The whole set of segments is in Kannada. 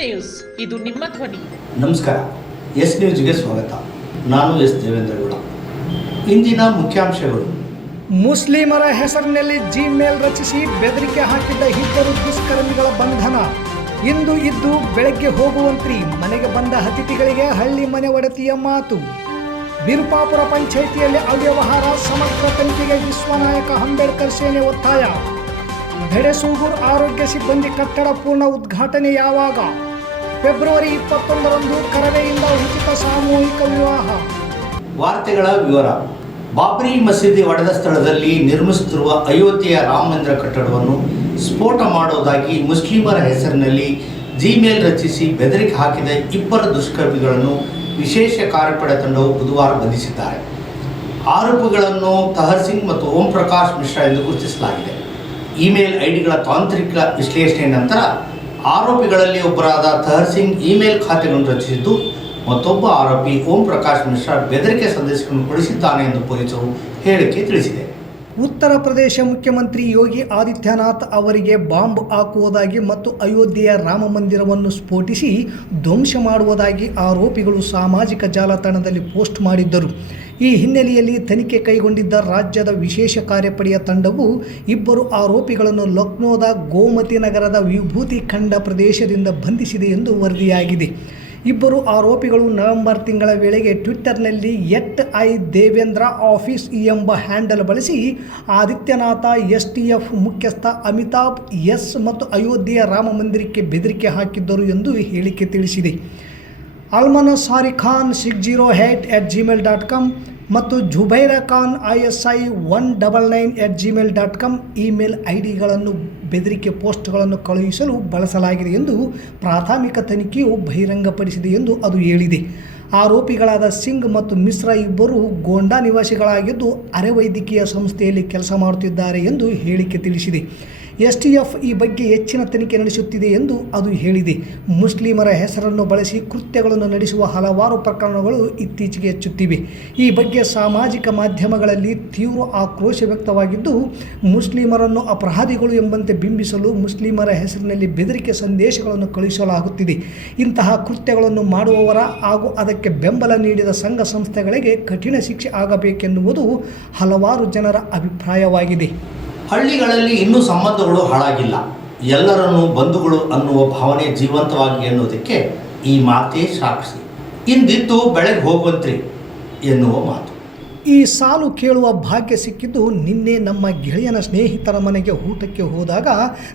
ನ್ಯೂಸ್. ಇದು ನಿಮ್ಮ ಧ್ವನಿ. ನಮಸ್ಕಾರ. ಎಸ್ ನ್ಯೂಸ್ಗೆ ಸ್ವಾಗತ. ನಾನು ಎಸ್ ದೇವೇಂದ್ರಗೌಡ ಇಂದಿನ ಮುಖ್ಯಾಂಶಗಳು. ಮುಸ್ಲಿಮರ ಹೆಸರಿನಲ್ಲಿ ಜಿಮೇಲ್ ರಚಿಸಿ ಬೆದರಿಕೆ ಹಾಕಿದ್ದ ಇಬ್ಬರು ದುಷ್ಕರ್ಮಿಗಳ ಬಂಧನ. ಇಂದು ಇದ್ದು ಬೆಳಗ್ಗೆ ಹೋಗುವಂತ್ರಿ ಮನೆಗೆ ಬಂದ ಅತಿಥಿಗಳಿಗೆ ಹಳ್ಳಿ ಮನೆ ಒಡತಿಯ ಮಾತು. ವಿರುಪಾಪುರ ಪಂಚಾಯಿತಿಯಲ್ಲಿ ಅವ್ಯವಹಾರ ಸಮಗ್ರ ತನಿಖೆಗೆ ವಿಶ್ವನಾಯಕ ಅಂಬೇಡ್ಕರ್ ಸೇನೆ ಒತ್ತಾಯ. ಬೆಡೆಸೂಗೂರು ಆರೋಗ್ಯ ಸಿಬ್ಬಂದಿ ಕಟ್ಟಡ ಪೂರ್ಣ ಉದ್ಘಾಟನೆ ಯಾವಾಗ? ಫೆಬ್ರವರಿ ಇಪ್ಪತ್ತೊಂದರಂದು ಕರವೆಯಿಂದ ಉಚಿತ ಸಾಮೂಹಿಕ ವಿವಾಹ. ವಾರ್ತೆಗಳ ವಿವರ. ಬಾಬ್ರಿ ಮಸೀದಿ ಒಡೆದ ಸ್ಥಳದಲ್ಲಿ ನಿರ್ಮಿಸುತ್ತಿರುವ ಅಯೋಧ್ಯೆಯ ರಾಮ ಮಂದಿರ ಕಟ್ಟಡವನ್ನು ಸ್ಫೋಟ ಮಾಡುವುದಾಗಿ ಮುಸ್ಲಿಮರ ಹೆಸರಿನಲ್ಲಿ ಜಿಮೇಲ್ ರಚಿಸಿ ಬೆದರಿಕೆ ಹಾಕಿದ ಇಬ್ಬರು ದುಷ್ಕರ್ಮಿಗಳನ್ನು ವಿಶೇಷ ಕಾರ್ಯಪಡೆ ತಂಡವು ಬುಧವಾರ ಬಂಧಿಸಿದ್ದಾರೆ. ಆರೋಪಿಗಳನ್ನು ತಹರ್ ಸಿಂಗ್ ಮತ್ತು ಓಂ ಪ್ರಕಾಶ್ ಮಿಶ್ರಾ ಎಂದು ಗುರುತಿಸಲಾಗಿದೆ. ಇಮೇಲ್ ಐಡಿಗಳ ತಾಂತ್ರಿಕ ವಿಶ್ಲೇಷಣೆ ನಂತರ ಆರೋಪಿಗಳಲ್ಲಿ ಒಬ್ಬರಾದ ತಹರ್ ಸಿಂಗ್ ಇಮೇಲ್ ಖಾತೆಗಳನ್ನು ರಚಿಸಿದ್ದು, ಮತ್ತೊಬ್ಬ ಆರೋಪಿ ಓಂ ಪ್ರಕಾಶ್ ಮಿಶ್ರಾ ಬೆದರಿಕೆ ಸಂದೇಶಗಳನ್ನು ಕಳಿಸಿದ್ದಾನೆ ಎಂದು ಪೊಲೀಸರು ಹೇಳಿಕೆ ತಿಳಿಸಿದೆ. ಉತ್ತರ ಪ್ರದೇಶ ಮುಖ್ಯಮಂತ್ರಿ ಯೋಗಿ ಆದಿತ್ಯನಾಥ್ ಅವರಿಗೆ ಬಾಂಬ್ ಹಾಕುವುದಾಗಿ ಮತ್ತು ಅಯೋಧ್ಯೆಯ ರಾಮ ಮಂದಿರವನ್ನು ಸ್ಫೋಟಿಸಿ ಧ್ವಂಸ ಮಾಡುವುದಾಗಿ ಆರೋಪಿಗಳು ಸಾಮಾಜಿಕ ಜಾಲತಾಣದಲ್ಲಿ ಪೋಸ್ಟ್ ಮಾಡಿದ್ದರು. ಈ ಹಿನ್ನೆಲೆಯಲ್ಲಿ ತನಿಖೆ ಕೈಗೊಂಡಿದ್ದ ರಾಜ್ಯದ ವಿಶೇಷ ಕಾರ್ಯಪಡೆಯ ತಂಡವು ಇಬ್ಬರು ಆರೋಪಿಗಳನ್ನು ಲಕ್ನೋದ ಗೋಮತಿ ನಗರದ ವಿಭೂತಿ ಖಂಡ ಪ್ರದೇಶದಿಂದ ಬಂಧಿಸಿದೆ ಎಂದು ವರದಿಯಾಗಿದೆ. ಇಬ್ಬರು ಆರೋಪಿಗಳು ನವೆಂಬರ್ ತಿಂಗಳ ವೇಳೆಗೆ ಟ್ವಿಟ್ಟರ್ನಲ್ಲಿ ಎಟ್ ಐ ದೇವೇಂದ್ರ ಆಫೀಸ್ ಎಂಬ ಹ್ಯಾಂಡಲ್ ಬಳಸಿ ಆದಿತ್ಯನಾಥ, ಎಸ್ ಟಿ ಎಫ್ ಮುಖ್ಯಸ್ಥ ಅಮಿತಾಬ್ ಎಸ್ ಮತ್ತು ಅಯೋಧ್ಯೆಯ ರಾಮ ಮಂದಿರಕ್ಕೆ ಬೆದರಿಕೆ ಹಾಕಿದ್ದರು ಎಂದು ಹೇಳಿಕೆ ತಿಳಿಸಿದೆ. ಅಲ್ಮನ ಸಾರಿ Khan, six zero eight at Gmail dot com ಮತ್ತು ಜುಬೈರ Khan I S I one double nine at Gmail dot com email I ಡಿಗಳನ್ನು ಬೆದರಿಕೆ ಪೋಸ್ಟ್ಗಳನ್ನು ಕಳುಹಿಸಲು ಬಳಸಲಾಗಿದೆ ಎಂದು ಪ್ರಾಥಮಿಕ ತನಿಖೆಯು ಬಹಿರಂಗಪಡಿಸಿದೆ ಎಂದು ಅದು ಹೇಳಿದೆ. ಆರೋಪಿಗಳಾದ ಸಿಂಗ್ ಮತ್ತು ಮಿಶ್ರಾ ಇಬ್ಬರು ಗೋಂಡಾ ನಿವಾಸಿಗಳಾಗಿದ್ದು ಅರೆವೈದ್ಯಕೀಯ ಸಂಸ್ಥೆಯಲ್ಲಿ ಕೆಲಸ ಮಾಡುತ್ತಿದ್ದಾರೆ ಎಂದು ಹೇಳಿಕೆ ತಿಳಿಸಿದೆ. ಎಸ್ ಟಿ ಎಫ್ ಈ ಬಗ್ಗೆ ಹೆಚ್ಚಿನ ತನಿಖೆ ನಡೆಸುತ್ತಿದೆ ಎಂದು ಅದು ಹೇಳಿದೆ. ಮುಸ್ಲಿಮರ ಹೆಸರನ್ನು ಬಳಸಿ ಕೃತ್ಯಗಳನ್ನು ನಡೆಸುವ ಹಲವಾರು ಪ್ರಕರಣಗಳು ಇತ್ತೀಚೆಗೆ ಹೆಚ್ಚುತ್ತಿವೆ. ಈ ಬಗ್ಗೆ ಸಾಮಾಜಿಕ ಮಾಧ್ಯಮಗಳಲ್ಲಿ ತೀವ್ರ ಆಕ್ರೋಶ ವ್ಯಕ್ತವಾಗಿದ್ದು, ಮುಸ್ಲಿಮರನ್ನು ಅಪರಾಧಿಗಳು ಎಂಬಂತೆ ಬಿಂಬಿಸಲು ಮುಸ್ಲಿಮರ ಹೆಸರಿನಲ್ಲಿ ಬೆದರಿಕೆ ಸಂದೇಶಗಳನ್ನು ಕಳುಹಿಸಲಾಗುತ್ತಿದೆ. ಇಂತಹ ಕೃತ್ಯಗಳನ್ನು ಮಾಡುವವರ ಹಾಗೂ ಅದಕ್ಕೆ ಬೆಂಬಲ ನೀಡಿದ ಸಂಘ ಸಂಸ್ಥೆಗಳಿಗೆ ಕಠಿಣ ಶಿಕ್ಷೆ ಆಗಬೇಕೆನ್ನುವುದು ಹಲವಾರು ಜನರ ಅಭಿಪ್ರಾಯವಾಗಿದೆ. ಹಳ್ಳಿಗಳಲ್ಲಿ ಇನ್ನೂ ಸಂಬಂಧಗಳು ಹಾಳಾಗಿಲ್ಲ. ಎಲ್ಲರನ್ನೂ ಬಂಧುಗಳು ಅನ್ನುವ ಭಾವನೆ ಜೀವಂತವಾಗಿ ಎನ್ನುವುದಕ್ಕೆ ಈ ಮಾತೇ ಸಾಕ್ಷಿ. ಇಂದಿದ್ದು ಬೆಳಗ್ಗೆ ಹೋಗುವಂತ್ರಿ ಎನ್ನುವ ಮಾತು. ಈ ಸಾಲು ಕೇಳುವ ಭಾಗ್ಯ ಸಿಕ್ಕಿದ್ದು ನಿನ್ನೆ ನಮ್ಮ ಗೆಳೆಯನ ಸ್ನೇಹಿತರ ಮನೆಗೆ ಊಟಕ್ಕೆ ಹೋದಾಗ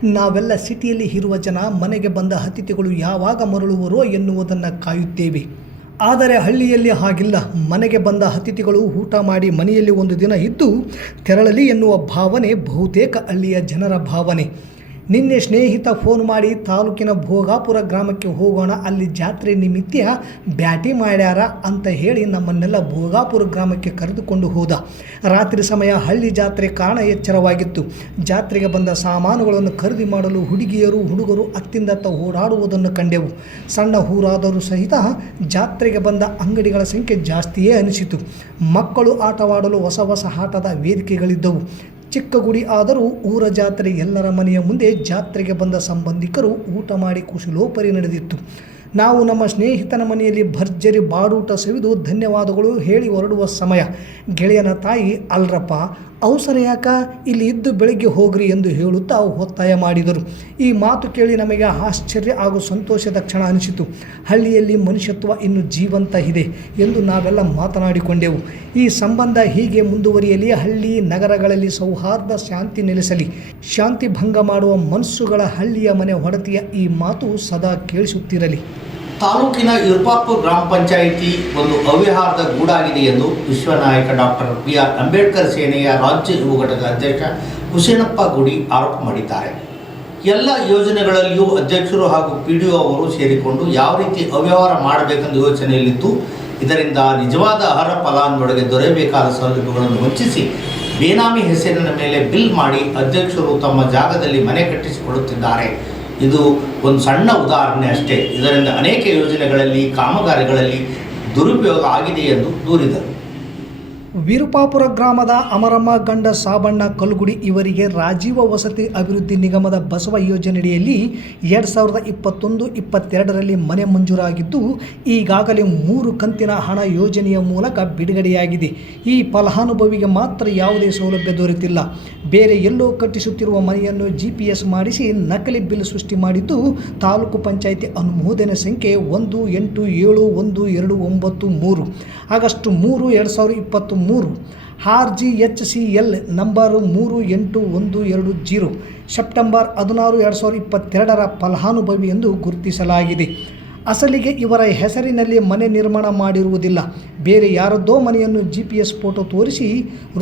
ನಾವೆಲ್ಲ ಸಿಟಿಯಲ್ಲಿ ಇರುವ ಜನ ಮನೆಗೆ ಬಂದ ಅತಿಥಿಗಳು ಯಾವಾಗ ಮರಳುವರೋ ಎನ್ನುವುದನ್ನು ಕಾಯುತ್ತೇವೆ. ಆದರೆ ಹಳ್ಳಿಯಲ್ಲಿ ಹಾಗಿಲ್ಲ. ಮನೆಗೆ ಬಂದ ಅತಿಥಿಗಳು ಊಟ ಮಾಡಿ ಮನೆಯಲ್ಲಿ ಒಂದು ದಿನ ಇದ್ದು ತೆರಳಲಿ ಎನ್ನುವ ಭಾವನೆ ಬಹುತೇಕ ಹಳ್ಳಿಯ ಜನರ ಭಾವನೆ. ನಿನ್ನೆ ಸ್ನೇಹಿತ ಫೋನ್ ಮಾಡಿ ತಾಲೂಕಿನ ಭೋಗಾಪುರ ಗ್ರಾಮಕ್ಕೆ ಹೋಗೋಣ, ಅಲ್ಲಿ ಜಾತ್ರೆ ನಿಮಿತ್ತ ಬ್ಯಾಟಿ ಮಾಡ್ಯಾರ ಅಂತ ಹೇಳಿ ನಮ್ಮನ್ನೆಲ್ಲ ಭೋಗಾಪುರ ಗ್ರಾಮಕ್ಕೆ ಕರೆದುಕೊಂಡು ಹೋದ. ರಾತ್ರಿ ಸಮಯ ಹಳ್ಳಿ ಜಾತ್ರೆ ಕಾರಣ ಎಚ್ಚರವಾಗಿತ್ತು. ಜಾತ್ರೆಗೆ ಬಂದ ಸಾಮಾನುಗಳನ್ನು ಖರೀದಿ ಮಾಡಲು ಹುಡುಗಿಯರು, ಹುಡುಗರು ಅತ್ತಿಂದತ್ತ ಓಡಾಡುವುದನ್ನು ಕಂಡೆವು. ಸಣ್ಣ ಊರಾದರೂ ಸಹಿತ ಜಾತ್ರೆಗೆ ಬಂದ ಅಂಗಡಿಗಳ ಸಂಖ್ಯೆ ಜಾಸ್ತಿಯೇ ಅನಿಸಿತು. ಮಕ್ಕಳು ಆಟವಾಡಲು ಹೊಸ ಹೊಸ ಆಟದ ವೇದಿಕೆಗಳಿದ್ದವು. ಚಿಕ್ಕ ಗುಡಿ ಆದರೂ ಊರ ಜಾತ್ರೆ ಎಲ್ಲರ ಮನೆಯ ಮುಂದೆ ಜಾತ್ರೆಗೆ ಬಂದ ಸಂಬಂಧಿಕರು ಊಟ ಮಾಡಿ ಕುಶಲೋಪರಿ ನಡೆದಿತ್ತು. ನಾವು ನಮ್ಮ ಸ್ನೇಹಿತನ ಮನೆಯಲ್ಲಿ ಭರ್ಜರಿ ಬಾಡೂಟ ಸವಿದು ಧನ್ಯವಾದಗಳು ಹೇಳಿ ಹೊರಡುವ ಸಮಯ. ಗೆಳೆಯನ ತಾಯಿ, ಅಲ್ರಪ್ಪ ಅವಸರ ಯಾಕ? ಇಲ್ಲಿ ಇದ್ದು ಬೆಳಗ್ಗೆ ಹೋಗ್ರಿ ಎಂದು ಹೇಳುತ್ತಾ ಒತ್ತಾಯ ಮಾಡಿದರು. ಈ ಮಾತು ಕೇಳಿ ನಮಗೆ ಆಶ್ಚರ್ಯ ಹಾಗೂ ಸಂತೋಷದ ಕ್ಷಣ ಅನಿಸಿತು. ಹಳ್ಳಿಯಲ್ಲಿ ಮನುಷ್ಯತ್ವ ಇನ್ನು ಜೀವಂತ ಇದೆ ಎಂದು ನಾವೆಲ್ಲ ಮಾತನಾಡಿಕೊಂಡೆವು. ಈ ಸಂಬಂಧ ಹೀಗೆ ಮುಂದುವರಿಯಲಿ, ಹಳ್ಳಿ ನಗರಗಳಲ್ಲಿ ಸೌಹಾರ್ದ ಶಾಂತಿ ನೆಲೆಸಲಿ. ಶಾಂತಿ ಭಂಗ ಮಾಡುವ ಮನಸ್ಸುಗಳ ಹಳ್ಳಿಯ ಮನೆ ಹೊಡತಿಯ ಈ ಮಾತು ಸದಾ ಕೇಳಿಸುತ್ತಿರಲಿ. ತಾಲೂಕಿನ ಇರ್ಪಾಪುರ್ ಗ್ರಾಮ ಪಂಚಾಯಿತಿ ಒಂದು ಅವ್ಯವಹಾರದ ಗೂಡಾಗಿದೆ ಎಂದು ವಿಶ್ವನಾಯಕ ಡಾಕ್ಟರ್ ಬಿ. ಆರ್. ಅಂಬೇಡ್ಕರ್ ಸೇನೆಯ ರಾಜ್ಯ ಯುವ ಅಧ್ಯಕ್ಷ ಹುಸೇನಪ್ಪ ಗುಡಿ ಆರೋಪ ಮಾಡಿದ್ದಾರೆ. ಎಲ್ಲ ಯೋಜನೆಗಳಲ್ಲಿಯೂ ಅಧ್ಯಕ್ಷರು ಹಾಗೂ ಪಿ ಡಿ ಅವರು ಸೇರಿಕೊಂಡು ಯಾವ ರೀತಿ ಅವ್ಯವಹಾರ ಮಾಡಬೇಕೆಂದು ಯೋಚನೆಯಲ್ಲಿತ್ತು. ಇದರಿಂದ ನಿಜವಾದ ಆಹಾರ ಫಲಾನುಭವಿಗಳಿಗೆ ದೊರೆಯಬೇಕಾದ ಸೌಲಭ್ಯಗಳನ್ನು ವಂಚಿಸಿ ಬೇನಾಮಿ ಹೆಸರಿನ ಮೇಲೆ ಬಿಲ್ ಮಾಡಿ ಅಧ್ಯಕ್ಷರು ತಮ್ಮ ಜಾಗದಲ್ಲಿ ಮನೆ ಕಟ್ಟಿಸಿಕೊಳ್ಳುತ್ತಿದ್ದಾರೆ. ಇದು ಒಂದು ಸಣ್ಣ ಉದಾಹರಣೆ ಅಷ್ಟೇ. ಇದರಿಂದ ಅನೇಕ ಯೋಜನೆಗಳಲ್ಲಿ ಕಾಮಗಾರಿಗಳಲ್ಲಿ ದುರುಪಯೋಗ ಆಗಿದೆ ಎಂದು ದೂರಿದರು. ವಿರುಪಾಪುರ ಗ್ರಾಮದ ಅಮರಮ್ಮ ಗಂಡ ಸಾಬಣ್ಣ ಕಲ್ಗುಡಿ ಇವರಿಗೆ ರಾಜೀವ ವಸತಿ ಅಭಿವೃದ್ಧಿ ನಿಗಮದ ಬಸವ ಯೋಜನೆಯಡಿಯಲ್ಲಿ ಎರಡು ಸಾವಿರದ ಇಪ್ಪತ್ತೊಂದು, ಇಪ್ಪತ್ತೆರಡರಲ್ಲಿ ಮನೆ ಮಂಜೂರಾಗಿದ್ದು, ಈಗಾಗಲೇ ಮೂರು ಕಂತಿನ ಹಣ ಯೋಜನೆಯ ಮೂಲಕ ಬಿಡುಗಡೆಯಾಗಿದೆ. ಈ ಫಲಾನುಭವಿಗೆ ಮಾತ್ರ ಯಾವುದೇ ಸೌಲಭ್ಯ ದೊರೆತಿಲ್ಲ. ಬೇರೆ ಎಲ್ಲೋ ಕಟ್ಟಿಸುತ್ತಿರುವ ಮನೆಯನ್ನು ಜಿ ಪಿ ಎಸ್ ಮಾಡಿಸಿ ನಕಲಿ ಬಿಲ್ ಸೃಷ್ಟಿ ಮಾಡಿದ್ದು, ತಾಲೂಕು ಪಂಚಾಯಿತಿ ಅನುಮೋದನೆ ಸಂಖ್ಯೆ ಒಂದು ಎಂಟು ಏಳು ಒಂದು ಎರಡು ಒಂಬತ್ತು ಮೂರು. ಆಗಸ್ಟ್ ಮೂರು, ಎರಡು ಸಾವಿರದ ಇಪ್ಪತ್ತು ಮೂರು. R G H C L number ಮೂರು ಎಂಟು ಒಂದು ಎರಡು ಜೀರೋ. ಸೆಪ್ಟೆಂಬರ್ ಹದಿನಾರು, ಎರಡು ಸಾವಿರದ ಇಪ್ಪತ್ತೆರಡರ ಫಲಾನುಭವಿ ಎಂದು ಗುರುತಿಸಲಾಗಿದೆ. ಅಸಲಿಗೆ ಇವರ ಹೆಸರಿನಲ್ಲಿ ಮನೆ ನಿರ್ಮಾಣ ಮಾಡಿರುವುದಿಲ್ಲ. ಬೇರೆ ಯಾರದ್ದೋ ಮನೆಯನ್ನು ಜಿ ಪಿ ಎಸ್ ಫೋಟೋ ತೋರಿಸಿ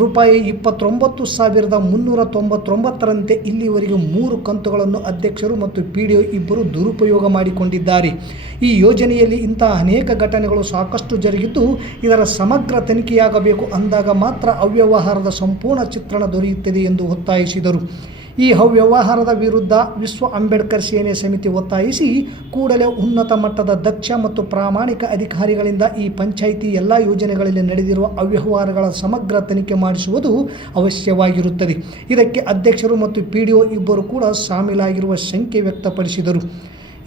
ರೂಪಾಯಿ ಇಪ್ಪತ್ತೊಂಬತ್ತು ಸಾವಿರದ ಮುನ್ನೂರ ತೊಂಬತ್ತೊಂಬತ್ತರಂತೆ ಇಲ್ಲಿವರೆಗೆ ಮೂರು ಕಂತುಗಳನ್ನು ಅಧ್ಯಕ್ಷರು ಮತ್ತು ಪಿ ಡಿ ಒ ಇಬ್ಬರು ದುರುಪಯೋಗ ಮಾಡಿಕೊಂಡಿದ್ದಾರೆ. ಈ ಯೋಜನೆಯಲ್ಲಿ ಇಂತಹ ಅನೇಕ ಘಟನೆಗಳು ಸಾಕಷ್ಟು ಜರುಗಿದ್ದು ಇದರ ಸಮಗ್ರ ತನಿಖೆಯಾಗಬೇಕು ಅಂದಾಗ ಮಾತ್ರ ಅವ್ಯವಹಾರದ ಸಂಪೂರ್ಣ ಚಿತ್ರಣ ದೊರೆಯುತ್ತದೆ ಎಂದು ಒತ್ತಾಯಿಸಿದರು. ಈ ಅವ್ಯವಹಾರದ ವಿರುದ್ಧ ವಿಶ್ವ ಅಂಬೇಡ್ಕರ್ ಸೇನೆ ಸಮಿತಿ ಒತ್ತಾಯಿಸಿ ಕೂಡಲೇ ಉನ್ನತ ಮಟ್ಟದ ದಕ್ಷ ಮತ್ತು ಪ್ರಾಮಾಣಿಕ ಅಧಿಕಾರಿಗಳಿಂದ ಈ ಪಂಚಾಯಿತಿ ಎಲ್ಲ ಯೋಜನೆಗಳಲ್ಲಿ ನಡೆದಿರುವ ಅವ್ಯವಹಾರಗಳ ಸಮಗ್ರ ತನಿಖೆ ಮಾಡಿಸುವುದು ಅವಶ್ಯವಾಗಿರುತ್ತದೆ. ಇದಕ್ಕೆ ಅಧ್ಯಕ್ಷರು ಮತ್ತು ಪಿ ಡಿ ಒ ಇಬ್ಬರು ಕೂಡ ಶಾಮೀಲಾಗಿರುವ ಶಂಕೆ ವ್ಯಕ್ತಪಡಿಸಿದರು.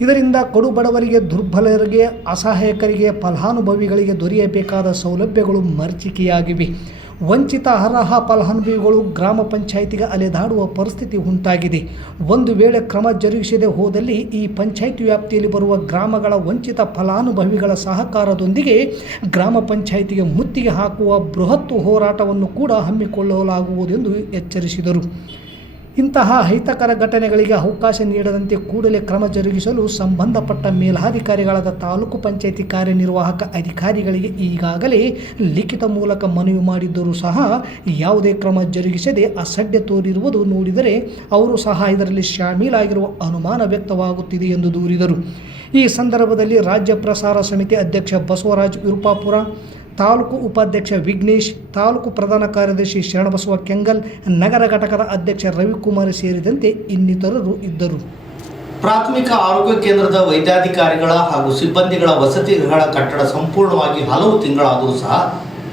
ಇದರಿಂದ ಕಡು ಬಡವರಿಗೆ ದುರ್ಬಲರಿಗೆ, ಅಸಹಾಯಕರಿಗೆ ಫಲಾನುಭವಿಗಳಿಗೆ ದೊರೆಯಬೇಕಾದ ಸೌಲಭ್ಯಗಳು ಮರ್ಚಿಕೆಯಾಗಿವೆ. ವಂಚಿತ ಅರ್ಹ ಫಲಾನುಭವಿಗಳು ಗ್ರಾಮ ಪಂಚಾಯಿತಿಗೆ ಅಲೆದಾಡುವ ಪರಿಸ್ಥಿತಿ ಉಂಟಾಗಿದೆ. ಒಂದು ವೇಳೆ ಕ್ರಮ ಜರುಗಿಸದೆ ಹೋದಲ್ಲಿ ಈ ಪಂಚಾಯಿತಿ ವ್ಯಾಪ್ತಿಯಲ್ಲಿ ಬರುವ ಗ್ರಾಮಗಳ ವಂಚಿತ ಫಲಾನುಭವಿಗಳ ಸಹಕಾರದೊಂದಿಗೆ ಗ್ರಾಮ ಪಂಚಾಯಿತಿಗೆ ಮುತ್ತಿಗೆ ಹಾಕುವ ಬೃಹತ್ ಹೋರಾಟವನ್ನು ಕೂಡ ಹಮ್ಮಿಕೊಳ್ಳಲಾಗುವುದೆಂದು ಎಚ್ಚರಿಸಿದರು. ಇಂತಹ ಅಹಿತಕರ ಘಟನೆಗಳಿಗೆ ಅವಕಾಶ ನೀಡದಂತೆ ಕೂಡಲೇ ಕ್ರಮ ಜರುಗಿಸಲು ಸಂಬಂಧಪಟ್ಟ ಮೇಲಾಧಿಕಾರಿಗಳಾದ ತಾಲೂಕು ಪಂಚಾಯಿತಿ ಕಾರ್ಯನಿರ್ವಾಹಕ ಅಧಿಕಾರಿಗಳಿಗೆ ಈಗಾಗಲೇ ಲಿಖಿತ ಮೂಲಕ ಮನವಿ ಮಾಡಿದ್ದರೂ ಸಹ ಯಾವುದೇ ಕ್ರಮ ಜರುಗಿಸದೆ ಅಸಡ್ಡೆ ತೋರಿರುವುದು ನೋಡಿದರೆ ಅವರು ಸಹ ಇದರಲ್ಲಿ ಶಾಮೀಲಾಗಿರುವ ಅನುಮಾನ ವ್ಯಕ್ತವಾಗುತ್ತಿದೆ ಎಂದು ದೂರಿದರು. ಈ ಸಂದರ್ಭದಲ್ಲಿ ರಾಜ್ಯ ಪ್ರಸಾರ ಸಮಿತಿ ಅಧ್ಯಕ್ಷ ಬಸವರಾಜ್ ವಿರುಪಾಪುರ ತಾಲೂಕು ಉಪಾಧ್ಯಕ್ಷ ವಿಘ್ನೇಶ್, ತಾಲೂಕು ಪ್ರಧಾನ ಕಾರ್ಯದರ್ಶಿ ಶರಣಬಸವ ಕೆಂಗಲ್, ನಗರ ಘಟಕದ ಅಧ್ಯಕ್ಷ ರವಿಕುಮಾರ್ ಸೇರಿದಂತೆ ಇನ್ನಿತರರು ಇದ್ದರು. ಪ್ರಾಥಮಿಕ ಆರೋಗ್ಯ ಕೇಂದ್ರದ ವೈದ್ಯಾಧಿಕಾರಿಗಳ ಹಾಗೂ ಸಿಬ್ಬಂದಿಗಳ ವಸತಿ ಗೃಹಗಳ ಕಟ್ಟಡ ಸಂಪೂರ್ಣವಾಗಿ ಹಲವು ತಿಂಗಳಾದರೂ ಸಹ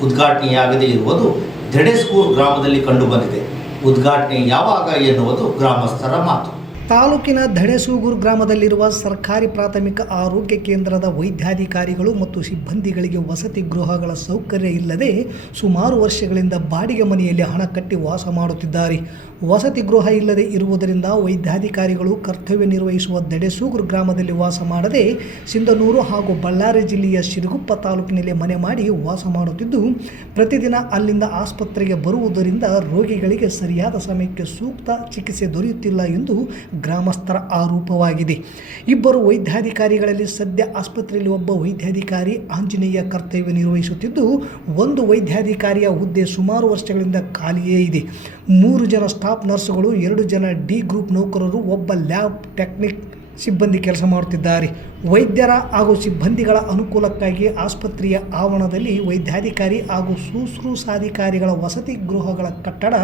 ಉದ್ಘಾಟನೆಯಾಗದೇ ಇರುವುದು ಧೆಡೆಸ್ಕೂರ್ ಗ್ರಾಮದಲ್ಲಿ ಕಂಡುಬಂದಿದೆ. ಉದ್ಘಾಟನೆ ಯಾವಾಗ ಎನ್ನುವುದು ಗ್ರಾಮಸ್ಥರ ಮಾತು. ತಾಲೂಕಿನ ಧಣೆಸೂಗೂರು ಗ್ರಾಮದಲ್ಲಿರುವ ಸರ್ಕಾರಿ ಪ್ರಾಥಮಿಕ ಆರೋಗ್ಯ ಕೇಂದ್ರದ ವೈದ್ಯಾಧಿಕಾರಿಗಳು ಮತ್ತು ಸಿಬ್ಬಂದಿಗಳಿಗೆ ವಸತಿ ಗೃಹಗಳ ಸೌಕರ್ಯ ಇಲ್ಲದೆ ಸುಮಾರು ವರ್ಷಗಳಿಂದ ಬಾಡಿಗೆ ಮನೆಯಲ್ಲಿ ಹಣ ಕಟ್ಟಿ ವಾಸ ಮಾಡುತ್ತಿದ್ದಾರೆ. ವಸತಿ ಗೃಹ ಇಲ್ಲದೆ ಇರುವುದರಿಂದ ವೈದ್ಯಾಧಿಕಾರಿಗಳು ಕರ್ತವ್ಯ ನಿರ್ವಹಿಸುವ ದಡೆಸೂಗೂರು ಗ್ರಾಮದಲ್ಲಿ ವಾಸ ಮಾಡದೆ ಸಿಂಧನೂರು ಹಾಗೂ ಬಳ್ಳಾರಿ ಜಿಲ್ಲೆಯ ಸಿರುಗುಪ್ಪ ತಾಲೂಕಿನಲ್ಲಿ ಮನೆ ಮಾಡಿ ವಾಸ ಮಾಡುತ್ತಿದ್ದು, ಪ್ರತಿದಿನ ಅಲ್ಲಿಂದ ಆಸ್ಪತ್ರೆಗೆ ಬರುವುದರಿಂದ ರೋಗಿಗಳಿಗೆ ಸರಿಯಾದ ಸಮಯಕ್ಕೆ ಸೂಕ್ತ ಚಿಕಿತ್ಸೆ ದೊರೆಯುತ್ತಿಲ್ಲ ಎಂದು ಗ್ರಾಮಸ್ಥರ ಆರೋಪವಾಗಿದೆ. ಇಬ್ಬರು ವೈದ್ಯಾಧಿಕಾರಿಗಳಲ್ಲಿ ಸದ್ಯ ಆಸ್ಪತ್ರೆಯಲ್ಲಿ ಒಬ್ಬ ವೈದ್ಯಾಧಿಕಾರಿ ಆಂಜನೇಯ ಕರ್ತವ್ಯ ನಿರ್ವಹಿಸುತ್ತಿದ್ದು, ಒಂದು ವೈದ್ಯಾಧಿಕಾರಿಯ ಹುದ್ದೆ ಸುಮಾರು ವರ್ಷಗಳಿಂದ ಖಾಲಿಯೇ ಇದೆ. ಮೂರು ಜನ ಸ್ಟಾಫ್ ನರ್ಸ್ಗಳು, ಎರಡು ಜನ ಡಿ ಗ್ರೂಪ್ ನೌಕರರು, ಒಬ್ಬ ಲ್ಯಾಬ್ ಟೆಕ್ನಿಕ್ ಸಿಬ್ಬಂದಿ ಕೆಲಸ ಮಾಡುತ್ತಿದ್ದಾರೆ. ವೈದ್ಯರ ಹಾಗೂ ಸಿಬ್ಬಂದಿಗಳ ಅನುಕೂಲಕ್ಕಾಗಿ ಆಸ್ಪತ್ರೆಯ ಆವರಣದಲ್ಲಿ ವೈದ್ಯಾಧಿಕಾರಿ ಹಾಗೂ ಶುಶ್ರೂಷಾಧಿಕಾರಿಗಳ ವಸತಿ ಗೃಹಗಳ ಕಟ್ಟಡ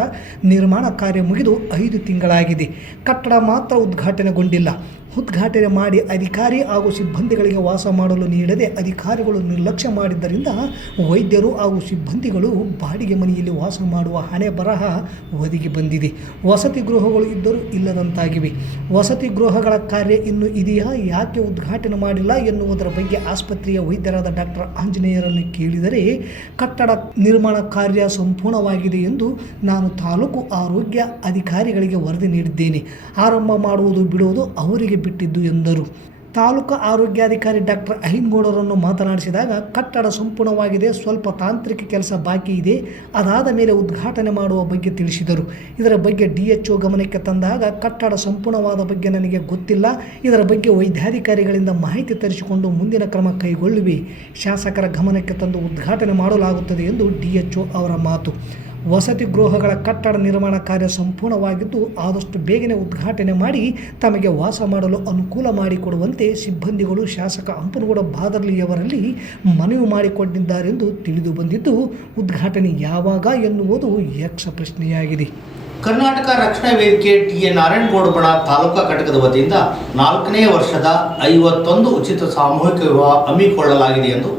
ನಿರ್ಮಾಣ ಕಾರ್ಯ ಮುಗಿದು ಐದು ತಿಂಗಳಾಗಿದೆ. ಕಟ್ಟಡ ಮಾತ್ರ ಉದ್ಘಾಟನೆಗೊಂಡಿಲ್ಲ. ಉದ್ಘಾಟನೆ ಮಾಡಿ ಅಧಿಕಾರಿ ಹಾಗೂ ಸಿಬ್ಬಂದಿಗಳಿಗೆ ವಾಸ ಮಾಡಲು ನೀಡದೆ ಅಧಿಕಾರಿಗಳು ನಿರ್ಲಕ್ಷ್ಯ ಮಾಡಿದ್ದರಿಂದ ವೈದ್ಯರು ಹಾಗೂ ಸಿಬ್ಬಂದಿಗಳು ಬಾಡಿಗೆ ಮನೆಯಲ್ಲಿ ವಾಸ ಮಾಡುವ ಹಣೆ ಬರಹ ಒದಗಿ ಬಂದಿದೆ. ವಸತಿ ಗೃಹಗಳು ಇದ್ದರೂ ಇಲ್ಲದಂತಾಗಿವೆ. ವಸತಿ ಗೃಹಗಳ ಕಾರ್ಯ ಇನ್ನು ಇದೆಯಾ? ಯಾಕೆ ಉದ್ಘಾಟನೆ ಮಾಡಿಲ್ಲ ಎನ್ನುವುದರ ಬಗ್ಗೆ ಆಸ್ಪತ್ರೆಯ ವೈದ್ಯರಾದ ಡಾಕ್ಟರ್ ಆಂಜನೇಯರನ್ನು ಕೇಳಿದರೆ ಕಟ್ಟಡ ನಿರ್ಮಾಣ ಕಾರ್ಯ ಸಂಪೂರ್ಣವಾಗಿದೆ ಎಂದು ನಾನು ತಾಲೂಕು ಆರೋಗ್ಯ ಅಧಿಕಾರಿಗಳಿಗೆ ವರದಿ ನೀಡಿದ್ದೇನೆ. ಆರಂಭ ಮಾಡುವುದು ಬಿಡುವುದು ಅವರಿಗೆ ಬಿಟ್ಟಿದ್ದು ಎಂದರು. ತಾಲೂಕು ಆರೋಗ್ಯಾಧಿಕಾರಿ ಡಾಕ್ಟರ್ ಅಹಿಂಗೌಡರನ್ನು ಮಾತನಾಡಿಸಿದಾಗ, ಕಟ್ಟಡ ಸಂಪೂರ್ಣವಾಗಿದೆ, ಸ್ವಲ್ಪ ತಾಂತ್ರಿಕ ಕೆಲಸ ಬಾಕಿ ಇದೆ, ಅದಾದ ಮೇಲೆ ಉದ್ಘಾಟನೆ ಮಾಡುವ ಬಗ್ಗೆ ತಿಳಿಸಿದರು. ಇದರ ಬಗ್ಗೆ ಡಿ ಎಚ್ ಒ ಗಮನಕ್ಕೆ ತಂದಾಗ, ಕಟ್ಟಡ ಸಂಪೂರ್ಣವಾದ ಬಗ್ಗೆ ನನಗೆ ಗೊತ್ತಿಲ್ಲ. ಇದರ ಬಗ್ಗೆ ವೈದ್ಯಾಧಿಕಾರಿಗಳಿಂದ ಮಾಹಿತಿ ತರಿಸಿಕೊಂಡು ಮುಂದಿನ ಕ್ರಮ ಕೈಗೊಳ್ಳುವೆ. ಶಾಸಕರ ಗಮನಕ್ಕೆ ತಂದು ಉದ್ಘಾಟನೆ ಮಾಡಲಾಗುತ್ತದೆ ಎಂದು ಡಿ ಎಚ್ ಒ ಅವರ ಮಾತು. ವಸತಿ ಗೃಹಗಳ ಕಟ್ಟಡ ನಿರ್ಮಾಣ ಕಾರ್ಯ ಸಂಪೂರ್ಣವಾಗಿದ್ದು, ಆದಷ್ಟು ಬೇಗನೆ ಉದ್ಘಾಟನೆ ಮಾಡಿ ತಮಗೆ ವಾಸ ಮಾಡಲು ಅನುಕೂಲ ಮಾಡಿಕೊಡುವಂತೆ ಸಿಬ್ಬಂದಿಗಳು ಶಾಸಕ ಹಂಪನಗೌಡ ಬಾದರ್ಲಿಯವರಲ್ಲಿ ಮನವಿ ಮಾಡಿಕೊಂಡಿದ್ದಾರೆಂದು ತಿಳಿದು ಬಂದಿದ್ದು, ಉದ್ಘಾಟನೆ ಯಾವಾಗ ಎನ್ನುವುದು ಯಕ್ಷ ಪ್ರಶ್ನೆಯಾಗಿದೆ. ಕರ್ನಾಟಕ ರಕ್ಷಣಾ ವೇದಿಕೆ ಟಿ ಎ ನಾರಾಯಣಗೌಡಬಣ ತಾಲೂಕಾ ಘಟಕದ ವತಿಯಿಂದ ನಾಲ್ಕನೇ ವರ್ಷದ ಐವತ್ತೊಂದು ಉಚಿತ ಸಾಮೂಹಿಕ ವಿವಾಹ ಹಮ್ಮಿಕೊಳ್ಳಲಾಗಿದೆ ಎಂದು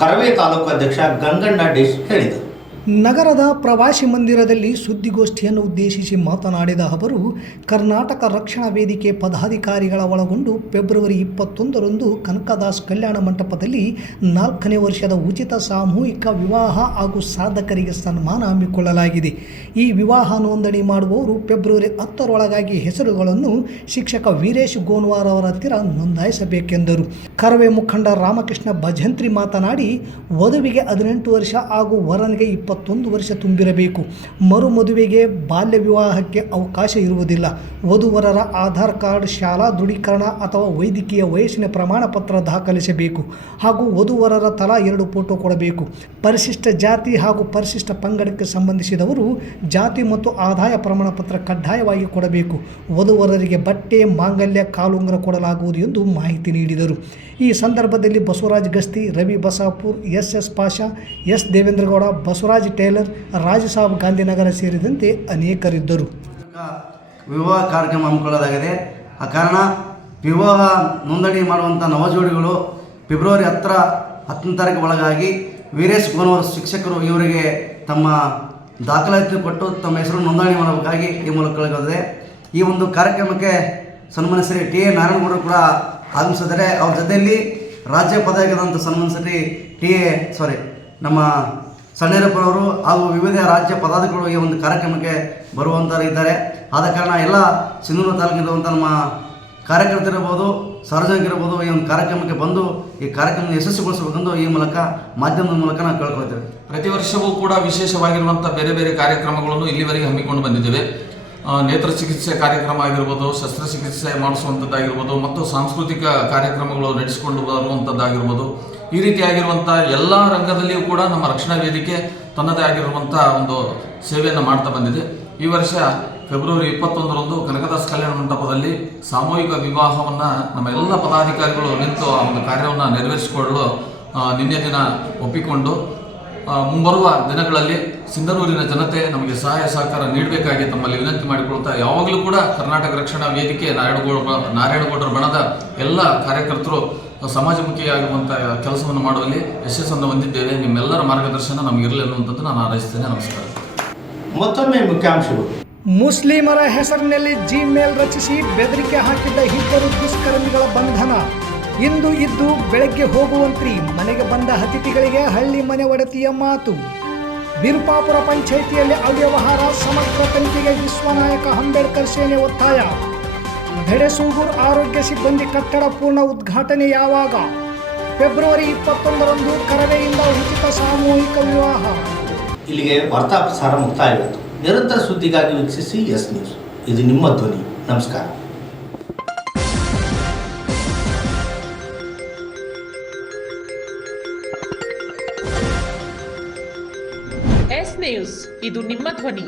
ಕರವೇ ತಾಲೂಕು ಅಧ್ಯಕ್ಷ ಗಂಗಣ್ಣ ಡಿಶ್ ಹೇಳಿದರು. ನಗರದ ಪ್ರವಾಸಿ ಮಂದಿರದಲ್ಲಿ ಸುದ್ದಿಗೋಷ್ಠಿಯನ್ನು ಉದ್ದೇಶಿಸಿ ಮಾತನಾಡಿದ ಅವರು, ಕರ್ನಾಟಕ ರಕ್ಷಣಾ ವೇದಿಕೆ ಪದಾಧಿಕಾರಿಗಳ ಒಳಗೊಂಡು ಫೆಬ್ರವರಿ ಇಪ್ಪತ್ತೊಂದರಂದು ಕನಕದಾಸ್ ಕಲ್ಯಾಣ ಮಂಟಪದಲ್ಲಿ ನಾಲ್ಕನೇ ವರ್ಷದ ಉಚಿತ ಸಾಮೂಹಿಕ ವಿವಾಹ ಹಾಗೂ ಸಾಧಕರಿಗೆ ಸನ್ಮಾನ ಹಮ್ಮಿಕೊಳ್ಳಲಾಗಿದೆ. ಈ ವಿವಾಹ ನೋಂದಣಿ ಮಾಡುವವರು ಫೆಬ್ರವರಿ ಹತ್ತರೊಳಗಾಗಿ ಹೆಸರುಗಳನ್ನು ಶಿಕ್ಷಕ ವೀರೇಶ್ ಗೋನ್ವಾರ್ ಅವರ ಹತ್ತಿರ ನೋಂದಾಯಿಸಬೇಕೆಂದರು. ಕರವೇ ಮುಖಂಡ ರಾಮಕೃಷ್ಣ ಭಜಂತ್ರಿ ಮಾತನಾಡಿ, ವಧುವಿಗೆ ಹದಿನೆಂಟು ವರ್ಷ ಹಾಗೂ ವರನಿಗೆ ಇಪ್ಪತ್ತೊಂದು ವರ್ಷ ತುಂಬಿರಬೇಕು. ಮರು ಮದುವೆಗೆ ಬಾಲ್ಯ ವಿವಾಹಕ್ಕೆ ಅವಕಾಶ ಇರುವುದಿಲ್ಲ. ವಧುವರರ ಆಧಾರ್ ಕಾರ್ಡ್, ಶಾಲಾ ದೃಢೀಕರಣ ಅಥವಾ ವೈದ್ಯಕೀಯ ವಯಸ್ಸಿನ ಪ್ರಮಾಣ ಪತ್ರ ದಾಖಲಿಸಬೇಕು ಹಾಗೂ ವಧುವರರ ತಲಾ ಎರಡು ಫೋಟೋ ಕೊಡಬೇಕು. ಪರಿಶಿಷ್ಟ ಜಾತಿ ಹಾಗೂ ಪರಿಶಿಷ್ಟ ಪಂಗಡಕ್ಕೆ ಸಂಬಂಧಿಸಿದವರು ಜಾತಿ ಮತ್ತು ಆದಾಯ ಪ್ರಮಾಣ ಪತ್ರ ಕಡ್ಡಾಯವಾಗಿ ಕೊಡಬೇಕು. ವಧುವರರಿಗೆ ಬಟ್ಟೆ, ಮಾಂಗಲ್ಯ, ಕಾಲುಂಗರ ಕೊಡಲಾಗುವುದು ಎಂದು ಮಾಹಿತಿ ನೀಡಿದರು. ಈ ಸಂದರ್ಭದಲ್ಲಿ Basavaraj Gasti, Ravi Basapur, S S Pasha, S Devendragowda, Basavaraj tailor Rajasab Gandhinagar ಸೇರಿದಂತೆ ಅನೇಕರಿದ್ದರು. ವಿವಾಹ ಕಾರ್ಯಕ್ರಮ ಹಮ್ಮಿಕೊಳ್ಳಲಾಗಿದೆ. ಆ ಕಾರಣ ವಿವಾಹ ನೋಂದಣಿ ಮಾಡುವಂಥ ನವಜೋಡಿಗಳು ಫೆಬ್ರವರಿ ಹತ್ತರ ಹತ್ತನೇ ತಾರೀಕು ಒಳಗಾಗಿ ವೀರೇಶ್ ಗೋನವರ ಶಿಕ್ಷಕರು ಇವರಿಗೆ ತಮ್ಮ ದಾಖಲಾತಿ ಕೊಟ್ಟು ತಮ್ಮ ಹೆಸರು ನೋಂದಣಿ ಮಾಡಬೇಕಾಗಿ ಈ ಮೂಲಕ ಕಳೆದಿದೆ ಈ ಒಂದು ಕಾರ್ಯಕ್ರಮಕ್ಕೆ ಸನ್ಮಾನಿಸಿರಿ ಟಿ ಎ ನಾರಾಯಣಗೌಡರು ಕೂಡ ಆಗಮಿಸಿದ್ದಾರೆ. ಅವ್ರ ಜೊತೆಯಲ್ಲಿ ರಾಜ್ಯ ಪದವಿಯಾದಂಥ ಸನ್ಮಾನಿಸಿರಿ ಟಿ ಎ ಸಾರಿ ನಮ್ಮ ಸಣ್ಣೇರಪ್ಪರವರು ಹಾಗೂ ವಿವಿಧ ರಾಜ್ಯ ಪದಾಧಿಕಾರಿಗಳು ಈ ಒಂದು ಕಾರ್ಯಕ್ರಮಕ್ಕೆ ಬರುವಂಥವ್ರು ಇದ್ದಾರೆ. ಆದ ಕಾರಣ ಎಲ್ಲ ಸಿಂಧೂರು ತಾಲೂಕಿರುವಂಥ ನಮ್ಮ ಕಾರ್ಯಕರ್ತರಿರ್ಬೋದು, ಸಾರ್ವಜನಿಕರಿರ್ಬೋದು ಈ ಒಂದು ಕಾರ್ಯಕ್ರಮಕ್ಕೆ ಬಂದು ಈ ಕಾರ್ಯಕ್ರಮ ಯಶಸ್ವಿಗೊಳಿಸಬೇಕೆಂದು ಈ ಮೂಲಕ, ಮಾಧ್ಯಮದ ಮೂಲಕ ನಾವು ಕೇಳ್ಕೊಳ್ತೇವೆ. ಪ್ರತಿ ವರ್ಷವೂ ಕೂಡ ವಿಶೇಷವಾಗಿರುವಂಥ ಬೇರೆ ಬೇರೆ ಕಾರ್ಯಕ್ರಮಗಳನ್ನು ಇಲ್ಲಿವರೆಗೆ ಹಮ್ಮಿಕೊಂಡು ಬಂದಿದ್ದೇವೆ. ನೇತ್ರ ಚಿಕಿತ್ಸೆ ಕಾರ್ಯಕ್ರಮ ಆಗಿರ್ಬೋದು ಶಸ್ತ್ರಚಿಕಿತ್ಸೆ ಮಾಡಿಸುವಂಥದ್ದಾಗಿರ್ಬೋದು ಮತ್ತು ಸಾಂಸ್ಕೃತಿಕ ಕಾರ್ಯಕ್ರಮಗಳು ನಡೆಸಿಕೊಂಡು ಬರುವಂಥದ್ದಾಗಿರ್ಬೋದು ಈ ರೀತಿಯಾಗಿರುವಂಥ ಎಲ್ಲ ರಂಗದಲ್ಲಿಯೂ ಕೂಡ ನಮ್ಮ ರಕ್ಷಣಾ ವೇದಿಕೆ ತನ್ನದೇ ಆಗಿರುವಂಥ ಒಂದು ಸೇವೆಯನ್ನು ಮಾಡ್ತಾ ಬಂದಿದೆ. ಈ ವರ್ಷ ಫೆಬ್ರವರಿ ಇಪ್ಪತ್ತೊಂದರಂದು ಕನಕದಾಸ್ ಕಲ್ಯಾಣ ಮಂಟಪದಲ್ಲಿ ಸಾಮೂಹಿಕ ವಿವಾಹವನ್ನು ನಮ್ಮ ಎಲ್ಲ ಪದಾಧಿಕಾರಿಗಳು ನಿಂತು ಆ ಒಂದು ಕಾರ್ಯವನ್ನು ನೆರವೇರಿಸಿಕೊಳ್ಳಲು ನಿನ್ನೆ ದಿನ ಒಪ್ಪಿಕೊಂಡು ಮುಂಬರುವ ದಿನಗಳಲ್ಲಿ ಸಿಂಧನೂರಿನ ಜನತೆ ನಮಗೆ ಸಹಾಯ ಸಹಕಾರ ನೀಡಬೇಕಾಗಿ ತಮ್ಮಲ್ಲಿ ವಿನಂತಿ ಮಾಡಿಕೊಳ್ತಾ ಯಾವಾಗಲೂ ಕೂಡ ಕರ್ನಾಟಕ ರಕ್ಷಣಾ ವೇದಿಕೆ ನಾರಾಯಣಗೌಡ, ನಾರಾಯಣಗೌಡರ ಬಣದ ಎಲ್ಲ ಕಾರ್ಯಕರ್ತರು ಸಮಾಜಮುಖಿಯಾಗುವಂಥ ಕೆಲಸವನ್ನು ಮಾಡುವಲ್ಲಿ ಯಶಸ್ಸನ್ನು ಹೊಂದಿದ್ದೇವೆ. ನಿಮ್ಮೆಲ್ಲರ ಮಾರ್ಗದರ್ಶನ ನಮಗಿರಲಿ ಅನ್ನುವಂಥದ್ದು ನಾನು ಹಾರೈಸ್ತೇನೆ. ನಮಸ್ಕಾರ. ಮತ್ತೊಮ್ಮೆ ಮುಖ್ಯಾಂಶಗಳು. ಮುಸ್ಲಿಮರ ಹೆಸರಿನಲ್ಲಿ ಜಿಮೇಲ್ ರಚಿಸಿ ಬೆದರಿಕೆ ಹಾಕಿದ್ದ ಇಬ್ಬರು ದುಷ್ಕರ್ಮಿಗಳ ಬಂಧನ. ಇಂದು ಇದ್ದು ಬೆಳಗ್ಗೆ ಹೋಗುವಂತ್ರಿ ಮನೆಗೆ ಬಂದ ಅತಿಥಿಗಳಿಗೆ ಹಳ್ಳಿ ಮನೆ ಒಡತಿಯ ಮಾತು. ಬಿರುಪಾಪುರ ಪಂಚಾಯಿತಿಯಲ್ಲಿ ಅವ್ಯವಹಾರ ಸಮಗ್ರ ತನಿಖೆಗೆ ವಿಶ್ವನಾಯಕ ಅಂಬೇಡ್ಕರ್ ಸೇನೆ ಒತ್ತಾಯ. ಧೆಡೆಸೂಗೂರು ಆರೋಗ್ಯ ಸಿಬ್ಬಂದಿ ಕಟ್ಟಡ ಪೂರ್ಣ ಉದ್ಘಾಟನೆ ಯಾವಾಗ? ಫೆಬ್ರವರಿ ಇಪ್ಪತ್ತೊಂದರಂದು ಕರವೆಯಿಂದ ಉಚಿತ ಸಾಮೂಹಿಕ ವಿವಾಹ. ಇಲ್ಲಿಗೆ ವಾರ್ತಾ ಪ್ರಸಾರ ಮುಕ್ತಾಯವಾಯಿತು. ನಿರಂತರ ಸುದ್ದಿಗಾಗಿ ವೀಕ್ಷಿಸಿ ಎಸ್ ನ್ಯೂಸ್. ಇದು ನಿಮ್ಮ ಧ್ವನಿ. ನಮಸ್ಕಾರ. S news. ಇದು ನಿಮ್ಮ ಧ್ವನಿ.